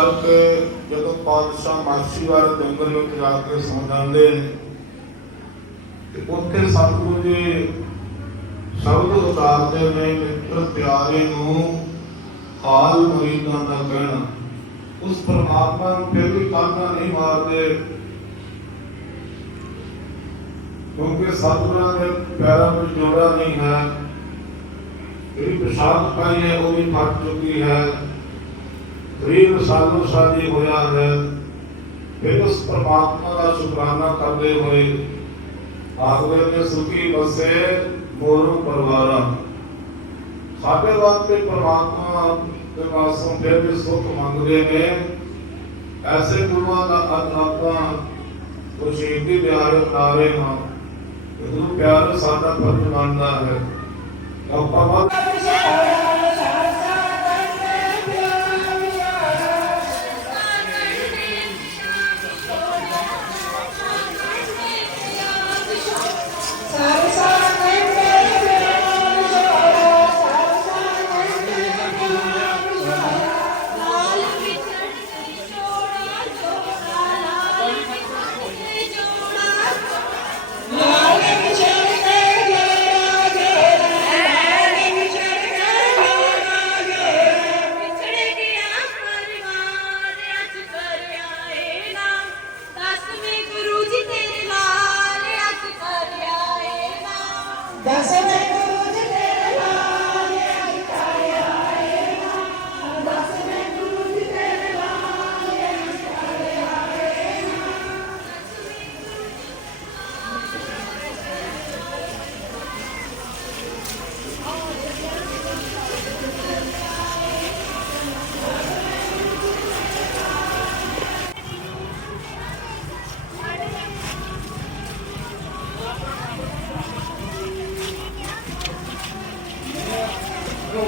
ਕਰਕੇ ਜਦੋਂ ਪਾਤਸ਼ਾਹ ਮਾਛੀਵਾਰ ਜੰਗਲ ਵਿੱਚ ਜਾ ਕੇ ਸੌਂ ਜਾਂਦੇ ਨੇ, ਤੇ ਉੱਥੇ ਸਤਿਗੁਰੂ ਜੀ ਸ਼ਬਦ ਉਤਾਰਦੇ ਨੇ ਮਿੱਤਰ ਪਿਆਰੇ ਨੂੰ ਹਾਲ ਮੁਰੀਦਾਂ ਦਾ ਕਹਿਣਾ। ਉਸ ਪਰਮਾਤਮਾ ਨੂੰ ਫਿਰ ਵੀ ਕਾਨਾ ਨਹੀਂ ਮਾਰਦੇ? ਕਿਉਂਕਿ ਸਤਿਗੁਰਾਂ ਦੇ ਪੈਰਾਂ ਵਿੱਚ ਜੋੜਾ ਨਹੀਂ ਹੈ। ਜਿਹੜੀ ਪ੍ਰਸ਼ਾਦ ਪਾਈ ਹੈ, ਉਹ ਵੀ ਫਟ ਚੁੱਕੀ ਹੈ। ਰੀਨ ਸਾਲੋਂ ਸਾਜੀ ਹੋਇਆ ਹੈ ਫਿਰ ਉਸ ਪਰਮਾਤਮਾ ਦਾ ਸ਼ੁਕਰਾਨਾ ਕਰਦੇ ਹੋਏ ਆਖਦੇ ਨੇ, ਸੁਖੀ ਬਸੇ ਮੋਰੂ ਪਰਵਾਰਾ। ਸਾਡੇ ਵਾਸਤੇ ਪਰਮਾਤਮਾ ਦੇ ਪਾਸੋਂ ਫਿਰ ਵੀ ਸੁਖ ਮੰਗਦੇ ਨੇ। ਐਸੇ ਗੁਰੂਆਂ ਦਾ ਅੱਜ ਆਪਾਂ ਉਹ ਸ਼ਹੀਦੀ ਵਿਹਾਰ ਉਤਾਰ ਰਹੇ ਹਾਂ। ਇਹ ਪਿਆਰ ਸਾਡਾ ਫਰਜ਼ ਬਣਦਾ ਹੈ। ਆਪਾਂ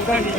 何で?